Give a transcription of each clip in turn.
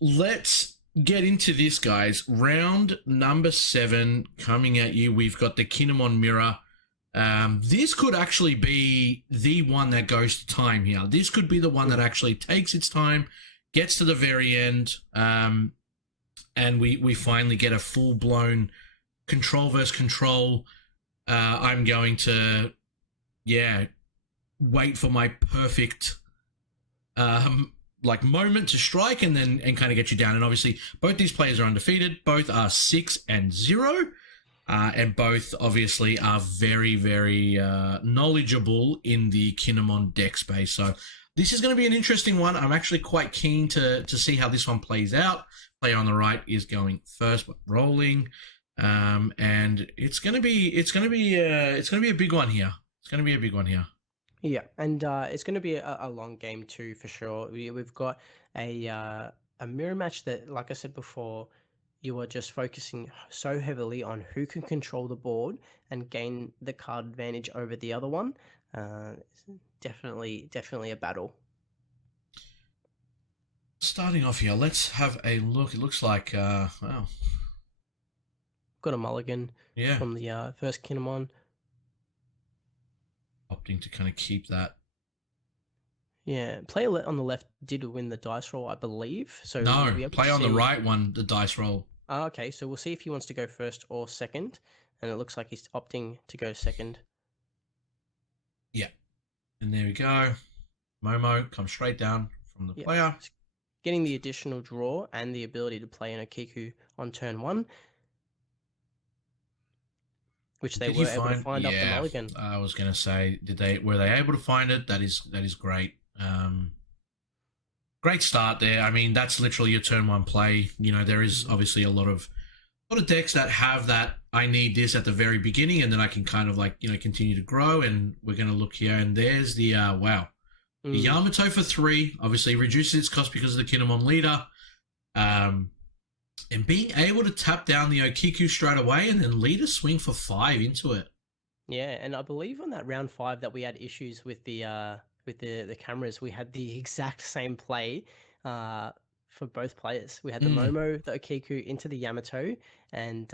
let's get into this, guys. Round number 7 coming at you. We've got the Kinemon Mirror. This could actually be the one that goes to time here. This could be the one that actually takes its time, gets to the very end, and we finally get a full-blown control versus control. I'm going to, wait for my perfect moment to strike and kind of get you down. And obviously both these players are undefeated. Both are 6-0. And both obviously are very, very knowledgeable in the Kinemon deck space. So this is going to be an interesting one. I'm actually quite keen to see how this one plays out. Player on the right is going first, but rolling. And it's going to be a big one here. It's going to be a big one here. Yeah, and it's going to be a long game too, for sure. We've got a mirror match that, like I said before, you are just focusing so heavily on who can control the board and gain the card advantage over the other one. Definitely a battle. Starting off here, let's have a look. It looks like, wow. Got a mulligan from the first Kinemon. Opting to kind of keep that. Yeah, player on the left did win the dice roll, I believe. So no, player on the right won the dice roll. Okay, so we'll see if he wants to go first or second. And it looks like he's opting to go second. Yeah. And there we go. Momo comes straight down from the player. Getting the additional draw and the ability to play an Okiku on turn 1. Which they were able to find up the mulligan. I was going to say, were they able to find it? That is great. Great start there. I mean, that's literally your turn 1 play. You know, there is obviously a lot of decks that have that. I need this at the very beginning, and then I can kind of continue to grow. And we're going to look here, and there's the the Yamato for 3. Obviously reduces its cost because of the Kinemon leader. And being able to tap down the Okiku straight away and then lead a swing for 5 into it. Yeah, and I believe on that round 5 that we had issues with the cameras. We had the exact same play for both players. We had the Momo, the Okiku into the Yamato, and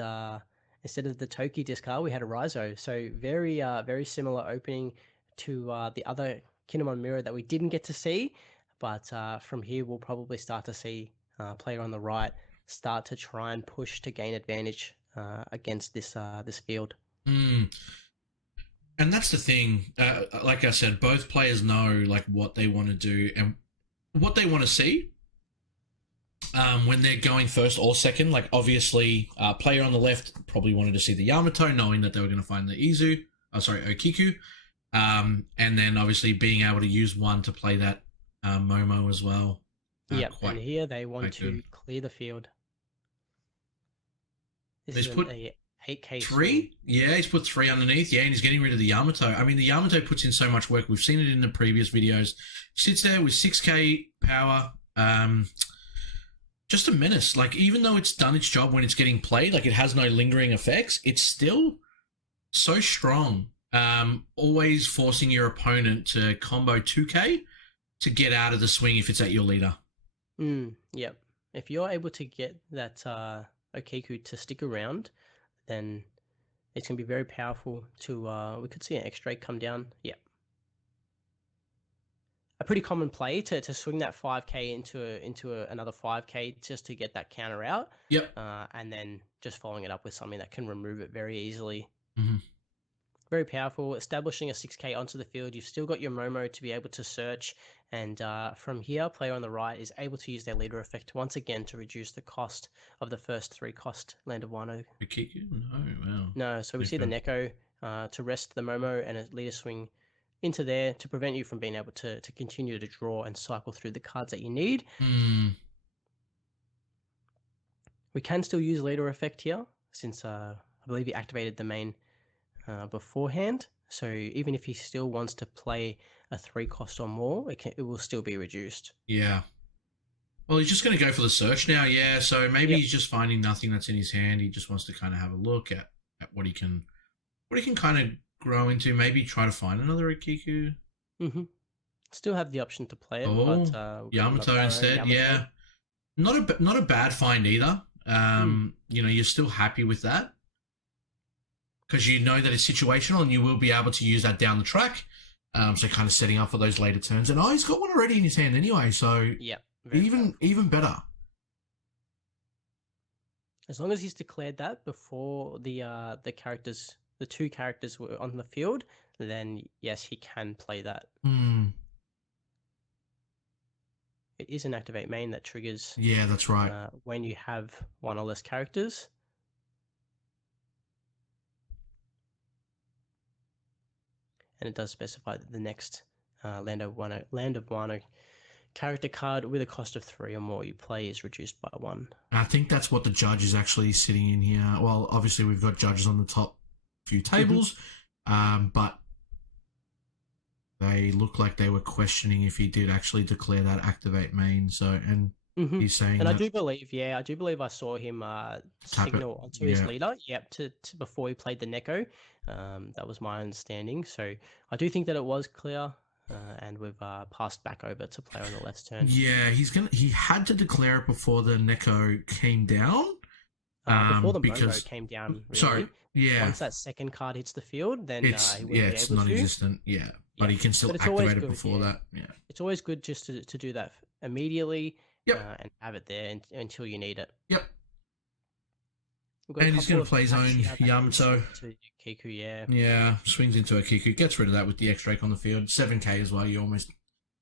instead of the Toki discard, we had a Raizo. So very similar opening to the other Kinemon Mirror that we didn't get to see. But from here, we'll probably start to see player on the right start to try and push to gain advantage against this field. And that's the thing. Like I said, both players know what they want to do and what they want to see when they're going first or second. Like obviously, player on the left probably wanted to see the Yamato, knowing that they were going to find the Okiku, and then obviously being able to use one to play that Momo as well. And here they want to clear the field. This is a 8K 3? Yeah, he's put 3 underneath. Yeah, and he's getting rid of the Yamato. I mean, the Yamato puts in so much work. We've seen it in the previous videos. Sits there with 6K power. Just a menace. Like, even though it's done its job when it's getting played, like it has no lingering effects, it's still so strong. Always forcing your opponent to combo 2K to get out of the swing if it's at your leader. Yep. If you're able to get that Okiku to stick around, then it's going to be very powerful to, we could see an X-Drake come down. Yep. A pretty common play to swing that 5K into another 5K just to get that counter out. Yep. And then just following it up with something that can remove it very easily. Mm-hmm. Very powerful. Establishing a 6K onto the field. You've still got your Momo to be able to search. And from here, player on the right is able to use their leader effect once again to reduce the cost of the first 3 cost Land of Wano. Okiku? No, wow. No, so we see the Neko to rest the Momo and a leader swing into there to prevent you from being able to continue to draw and cycle through the cards that you need. We can still use leader effect here since I believe he activated the main beforehand. So even if he still wants to play a 3 cost or more, it will still be reduced. Yeah. Well, he's just going to go for the search now, yeah. So maybe he's just finding nothing that's in his hand. He just wants to kind of have a look at what he can kind of grow into. Maybe try to find another Okiku. Still have the option to play it. Yamato instead, yeah. not a bad find either. Mm. You know, you're still happy with that because you know that it's situational and you will be able to use that down the track. So kind of setting up for those later turns. And he's got one already in his hand anyway, so Yep. Very powerful. even better. As long as he's declared that before the two characters were on the field, then yes, he can play that. Hmm. It is an activate main that triggers Yeah, that's right. when you have one or less characters. And it does specify that the next Land of Wano character card with a cost of 3 or more you play is reduced by 1. I think that's what the judge is actually sitting in here. Well, obviously we've got judges on the top few tables, but they look like they were questioning if he did actually declare that activate main. So, and he's saying, and that, I do believe I saw him signal onto his leader. Yep, to before he played the Neko. That was my understanding. So I do think that it was clear. And we've passed back over to player on the left's turn. Yeah, he had to declare it before the Neko came down. Before the Momo came down. Really. Sorry, yeah. Once that second card hits the field, then it's he will be able it's non-existent. Yeah, but he can still activate it before that. Yeah, it's always good just to do that immediately. Yep. And have it there until you need it. Yep. And he's going to play his own Yamato. Kiku, yeah, swings into a Kiku, gets rid of that with the X-Drake on the field. 7k as well. You're almost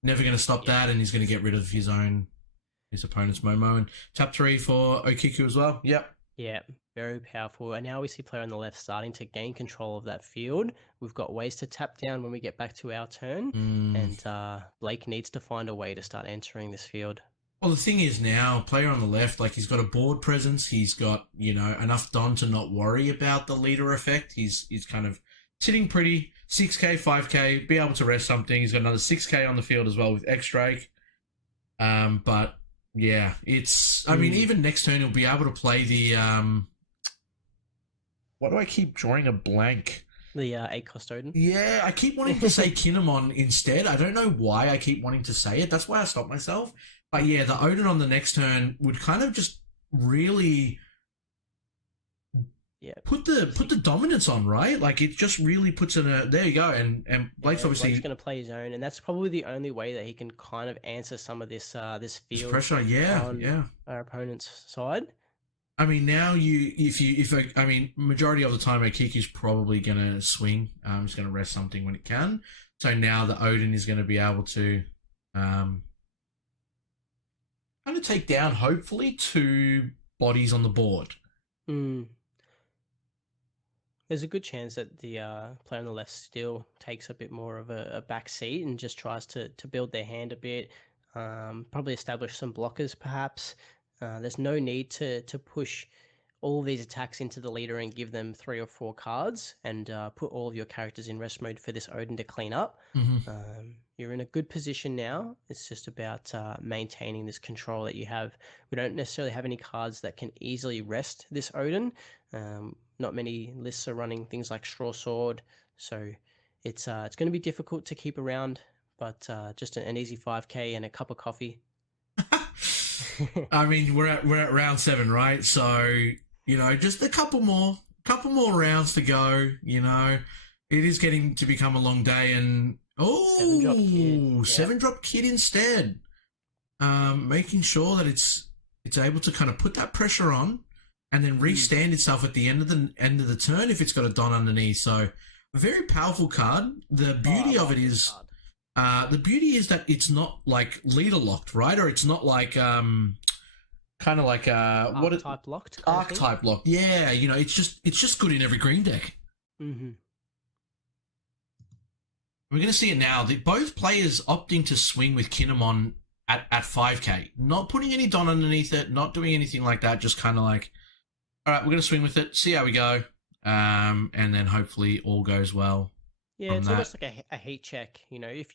never going to stop that, and he's going to get rid of his opponent's Momo. And tap 3 for Okiku as well. Yep. Yeah, very powerful. And now we see player on the left starting to gain control of that field. We've got ways to tap down when we get back to our turn, and Blake needs to find a way to start entering this field. Well, the thing is now, player on the left, like he's got a board presence. He's got, enough Don to not worry about the leader effect. He's kind of sitting pretty, 6k, 5k, be able to rest something. He's got another 6k on the field as well with X-Drake. But yeah, I mean, even next turn he'll be able to play the, why do I keep drawing a blank? The 8-cost Odin? Yeah, I keep wanting to say Kinemon instead. I don't know why I keep wanting to say it. That's why I stopped myself. But yeah, the Odin on the next turn would kind of just really put the dominance on, right? Like it just really puts in a there you go, and Blake's obviously Blake's going to play his own, and that's probably the only way that he can kind of answer some of this field pressure. On our opponent's side. I mean, now majority of the time Okiku's probably going to swing. He's going to rest something when it can. So now the Odin is going to be able to kind of take down, hopefully, 2 bodies on the board. There's a good chance that the player on the left still takes a bit more of a back seat and just tries to build their hand a bit, probably establish some blockers perhaps. There's no need to push all of these attacks into the leader and give them 3 or 4 cards and put all of your characters in rest mode for this Odin to clean up. You're in a good position now. It's just about maintaining this control that you have. We don't necessarily have any cards that can easily rest this Odin. Not many lists are running things like Straw Sword, so it's going to be difficult to keep around, but just an easy 5k and a cup of coffee. I mean, we're at round 7, right? So just a couple more rounds to go. It is getting to become a long day, and 7-drop kid instead. Making sure that it's able to kind of put that pressure on, and then restand itself at the end of the turn if it's got a Don underneath. So a very powerful card. The beauty of it is. The beauty is that it's not like leader locked, right? Or it's not like kind of like archetype locked. Archetype locked. Yeah, it's just good in every green deck. We're going to see it now. Both players opting to swing with Kinemon at 5k, not putting any Don underneath it, not doing anything like that. Just kind of like, all right, we're going to swing with it, see how we go, and then hopefully all goes well. Yeah, it's almost like a heat check. If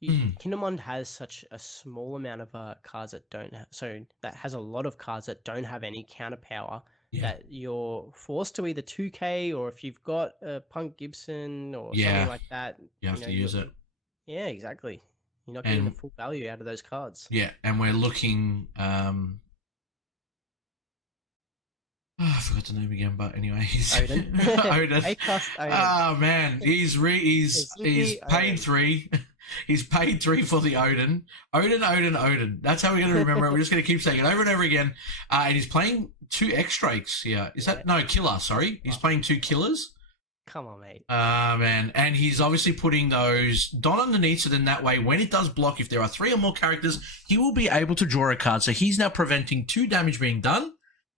Kinemon has such a small amount of cards that that has a lot of cards that don't have any counter power, that you're forced to either 2k, or if you've got a Punk Gibson or something like that, you have to use it. Yeah, exactly. You're not getting the And full value out of those cards. yeah, and we're looking. I forgot the name again, but anyway, he's Odin. Odin. A-cost Odin. Oh man, he's Suzuki paid Odin. 3. He's paid 3 for the Odin. Odin. That's how we're going to remember it. We're just going to keep saying it over and over again. And he's playing 2 X-Drakes here. Is that no killer? Sorry, he's playing 2 killers. Come on, mate. Man, and he's obviously putting those Don underneath, so then that way, when it does block, if there are 3 or more characters, he will be able to draw a card. So he's now preventing 2 damage being done.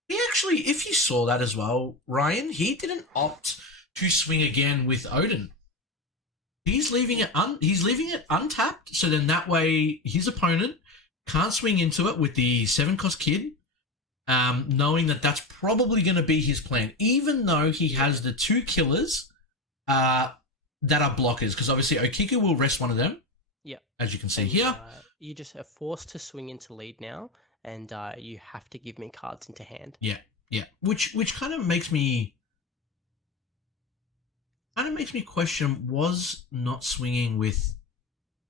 He actually, if you saw that as well, Ryan, he didn't opt to swing again with Odin. He's leaving it untapped, so then that way his opponent can't swing into it with the 7-cost kid, knowing that that's probably going to be his plan, even though he has the 2 killers that are blockers, because obviously Okiku will rest one of them. Yeah, as you can see here. You just are forced to swing into lead now, and you have to give me cards into hand. Yeah, which kind of makes me question, was not swinging with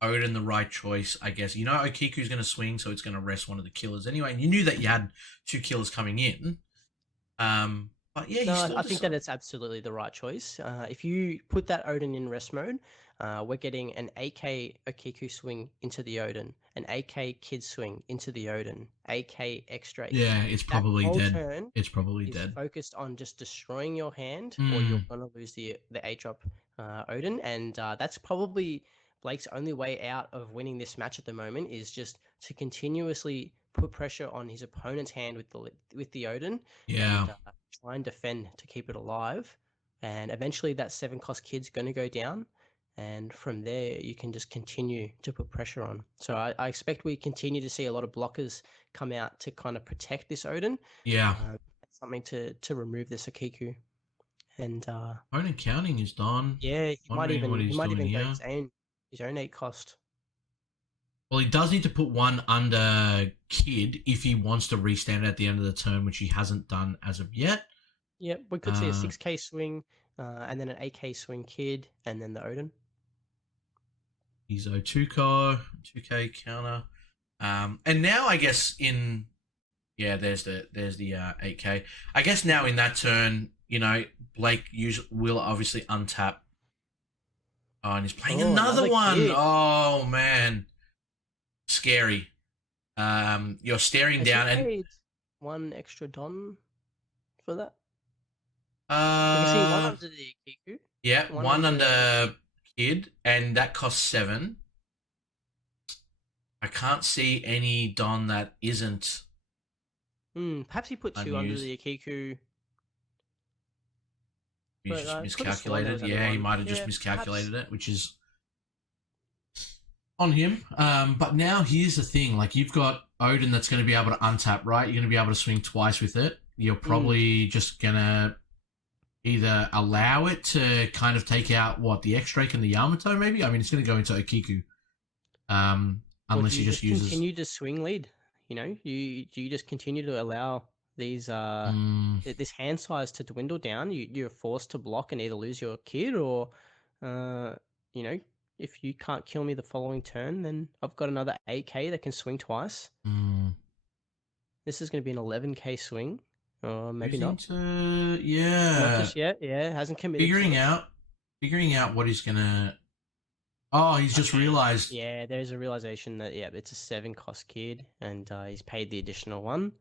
Odin the right choice, I guess. You know, Okiku's going to swing, so it's going to rest one of the killers anyway. And you knew that you had 2 killers coming in. But yeah, I think that it's absolutely the right choice. If you put that Odin in rest mode, we're getting an AK Okiku swing into the Odin, an AK Kid swing into the Odin, AK X-Drake. Yeah, it's probably dead. Turn it's probably dead. Focused on just destroying your hand, or you're gonna lose the 8-drop Odin, and that's probably Blake's only way out of winning this match at the moment, is just to continuously put pressure on his opponent's hand with the Odin. Yeah. And, try and defend to keep it alive, and eventually that 7-cost kid's going to go down, and from there you can just continue to put pressure on. So I expect we continue to see a lot of blockers come out to kind of protect this Odin. Yeah. Something to remove this Okiku. And opponent counting is done. Yeah, he might even go his own 8-cost. Well, he does need to put 1 under Kid if he wants to restand it at the end of the turn, which he hasn't done as of yet. Yeah, we could see a 6k swing, and then an 8k swing Kid, and then the Odin. He's a 2k counter. And now I guess there's the 8k. I guess now in that turn, you know, Blake will obviously untap. Oh, and he's playing another one. Kid. Oh man. Scary. You're staring down and paid 1 extra Don for that. You can see 1 under the Kiku. Yeah, 1 under Kid, and that costs 7. I can't see any Don that isn't. Perhaps he put 2 under the Akiku. He just miscalculated. Yeah, he might have just miscalculated it, which is on him. But now here's the thing: like, you've got Odin that's going to be able to untap, right? You're going to be able to swing twice with it. You're probably just gonna either allow it to kind of take out the X-Drake and the Yamato, maybe. I mean, it's going to go into Okiku, unless he just uses. Continue to swing lead. You know, you just continue to allow these this hand size to dwindle down. You're forced to block and either lose your kid, or you know, if you can't kill me the following turn, then I've got another 8k that can swing twice. This is going to be an 11k swing, or maybe not. Yeah, not just yet. Yeah, hasn't committed. Figuring out what he's gonna. Oh, he's just realized. Yeah, there's a realization that it's a 7-cost kid, and he's paid the additional 1.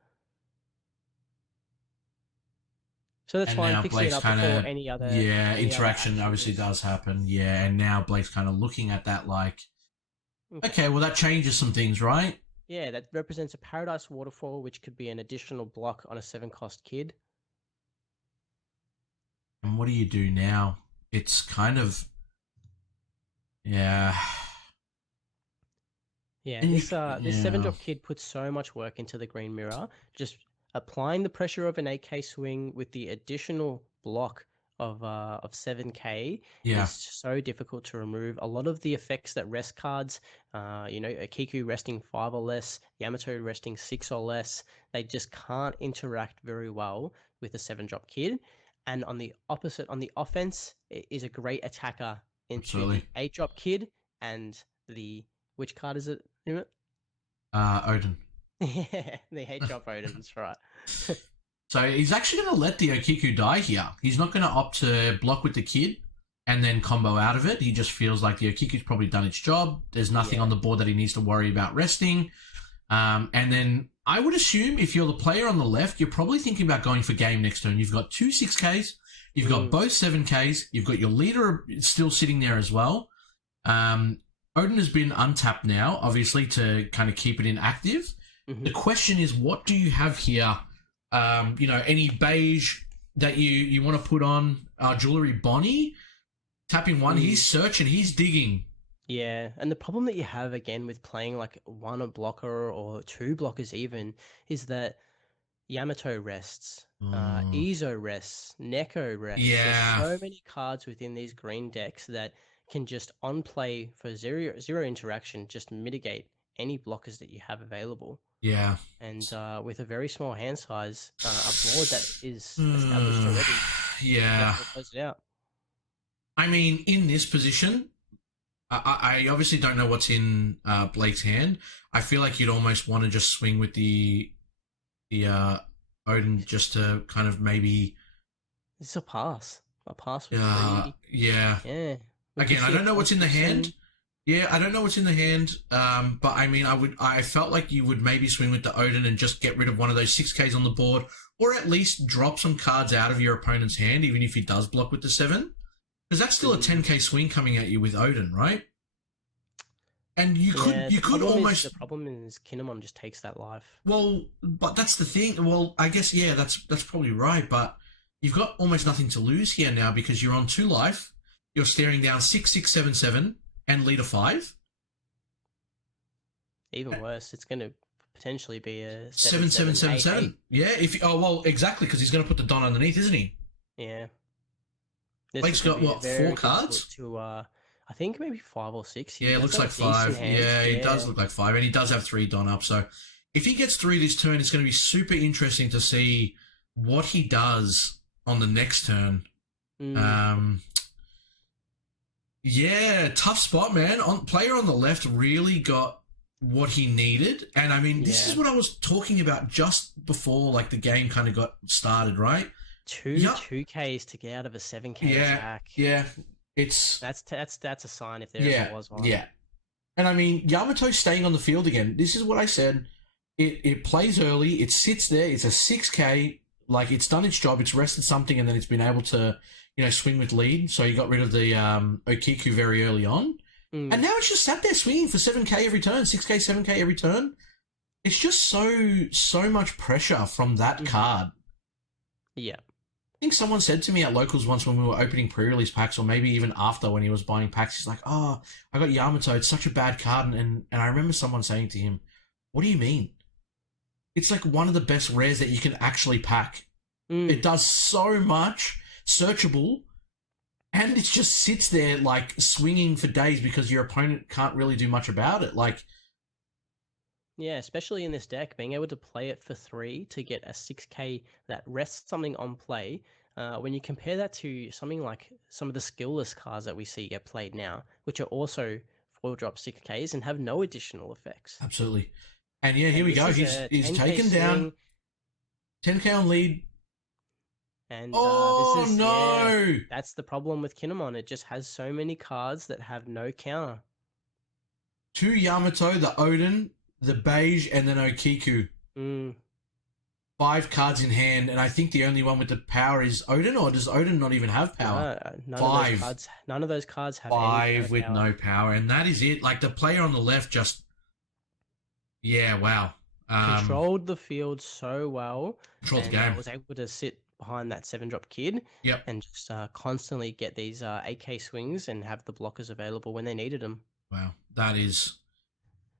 So that's fine. Fixing it up before any other. Yeah, interaction obviously does happen. Yeah, and now Blake's kind of looking at that like, okay, well that changes some things, right? Yeah, that represents a Paradise Waterfall, which could be an additional block on a 7-cost kid. And what do you do now? It's kind of. Yeah. Yeah, this 7-drop kid puts so much work into the green mirror. Just applying the pressure of an 8k swing with the additional block of 7k is so difficult to remove. A lot of the effects that rest cards, you know, Akiku resting 5 or less, Yamato resting 6 or less, they just can't interact very well with a 7-drop kid. And on the opposite, on the offense, it is a great attacker into the 8-drop kid and the Which card is it? Emmett? Odin. Yeah, the hate drop Odin's right. So he's actually going to let the Okiku die here. He's not going to opt to block with the kid and then combo out of it. He just feels like the Okiku's probably done its job. There's nothing on the board that he needs to worry about resting. And then I would assume if you're the player on the left, you're probably thinking about going for game next turn. You've got 2 6Ks. You've got both 7Ks. You've got your leader still sitting there as well. Odin has been untapped now, obviously, to kind of keep it inactive. The question is, what do you have here? Any beige that you want to put on Jewelry Bonnie? Tapping 1, he's searching, he's digging. Yeah, and the problem that you have, again, with playing like 1 blocker or 2 blockers even, is that Yamato rests, Izo rests, Neko rests. Yeah. There's so many cards within these green decks that can just on play for zero interaction, just mitigate any blockers that you have available. Yeah. And with a very small hand size, a board that is established already. Yeah. Close it out. I mean, in this position, I obviously don't know what's in Blake's hand. I feel like you'd almost want to just swing with the Odin just to kind of maybe... It's a pass. A pass with Yeah. Yeah. Again, I don't know what's in the hand. Yeah, I don't know what's in the hand. But I mean, I felt like you would maybe swing with the Odin and just get rid of one of those 6Ks on the board, or at least drop some cards out of your opponent's hand, even if he does block with the 7. Because that's still a 10K swing coming at you with Odin, right? And you could almost... The problem is Kinemon just takes that life. Well, but that's the thing. Well, I guess, yeah, that's probably right, but you've got almost nothing to lose here now because you're on 2 life, you're staring down 6, 6, 7, 7, and leader 5. Even worse, it's going to potentially be a 7, 7, 7, 7. Yeah, exactly, because he's going to put the Don underneath, isn't he? Yeah. Blake's got, what, 4 cards? To, I think maybe 5 or 6. Yeah, it looks like 5. Yeah, it does look like 5, and he does have 3 Don up. So if he gets through this turn, it's going to be super interesting to see what he does on the next turn. Yeah, tough spot, man. Player on the left really got what he needed. And I mean, this is what I was talking about just before like the game kind of got started, right? 2Ks to get out of a 7K attack. Yeah. It's that's a sign if there ever was one. Yeah. And I mean, Yamato's staying on the field again. This is what I said. It plays early, it sits there, it's a 6K, like it's done its job, it's rested something, and then it's been able to, swing with lead. So you got rid of the Okiku very early on. And now it's just sat there swinging for 7K every turn, 6K, 7K every turn. It's just so much pressure from that card. Yeah. I think someone said to me at Locals once when we were opening pre-release packs, or maybe even after when he was buying packs, he's like, oh, I got Yamato, it's such a bad card. And I remember someone saying to him, what do you mean? It's like one of the best rares that you can actually pack. It does so much, searchable, and it just sits there like swinging for days because your opponent can't really do much about it. Like, yeah, especially in this deck, being able to play it for 3 to get a 6K that rests something on play. When you compare that to something like some of the skillless cards that we see get played now, which are also foil drop 6Ks and have no additional effects. Absolutely. And yeah, here we go. He's taken down 10K on lead. And no! That's the problem with Kinemon. It just has so many cards that have no counter. 2 Yamato, the Odin, the beige, and then Okiku. 5 cards in hand, and I think the only one with the power is Odin, or does Odin not even have power? No, 5. None of those cards have 5 with no power, and that is it. Like, the player on the left just... Yeah, wow. Controlled the field so well. Controlled the game. Was able to sit behind that 7-drop kid. Yep. And just constantly get these 8K swings and have the blockers available when they needed them. Wow, that is...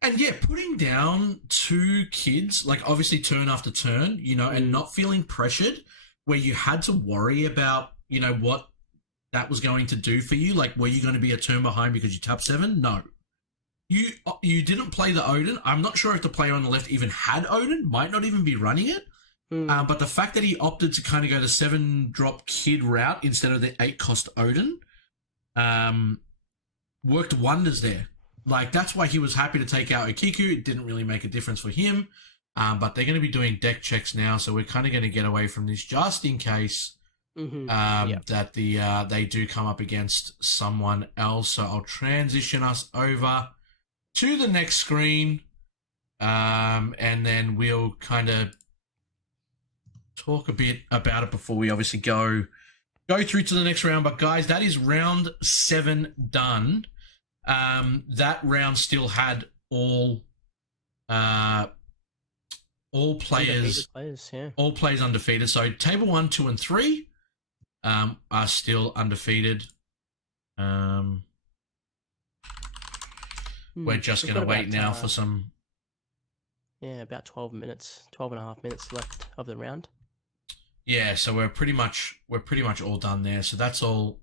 And yeah, putting down 2 kids, like obviously turn after turn, and not feeling pressured where you had to worry about, what that was going to do for you. Like, were you going to be a turn behind because you tap 7? No. You didn't play the Odin. I'm not sure if the player on the left even had Odin, might not even be running it. But the fact that he opted to kind of go the 7-drop kid route instead of the 8-cost Odin worked wonders there. like that's why he was happy to take out Okiku. It didn't really make a difference for him. But they're going to be doing deck checks now, so we're kind of going to get away from this just in case that they do come up against someone else. So I'll transition us over to the next screen, and then we'll kind of talk a bit about it before we obviously go through to the next round. But guys, that is round 7 done. That round still had all players undefeated. So table 1, 2, and 3 are still undefeated. We're just going to wait now for some. Yeah, about 12 and a half minutes left of the round. Yeah, so we're pretty much all done there. So that's all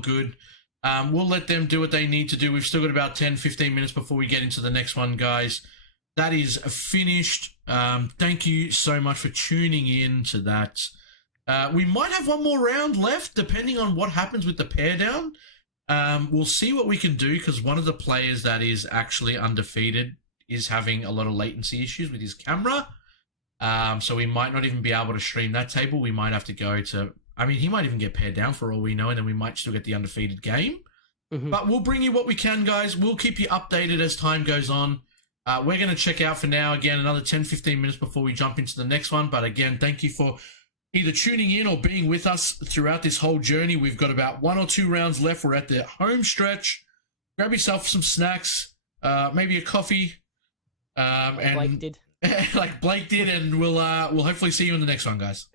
good. We'll let them do what they need to do. We've still got about 10, 15 minutes before we get into the next one, guys. That is finished. Thank you so much for tuning in to that. We might have one more round left, depending on what happens with the pair down. We'll see what we can do, because one of the players that is actually undefeated is having a lot of latency issues with his camera. So we might not even be able to stream that table. We might have to go to... I mean, he might even get paired down for all we know, and then we might still get the undefeated game. But we'll bring you what we can, guys. We'll keep you updated as time goes on. We're going to check out for now, again, another 10, 15 minutes before we jump into the next one. But again, thank you for either tuning in or being with us throughout this whole journey. We've got about 1 or 2 rounds left. We're at the home stretch. Grab yourself some snacks, maybe a coffee. Like Blake did. Like Blake did, and we'll hopefully see you in the next one, guys.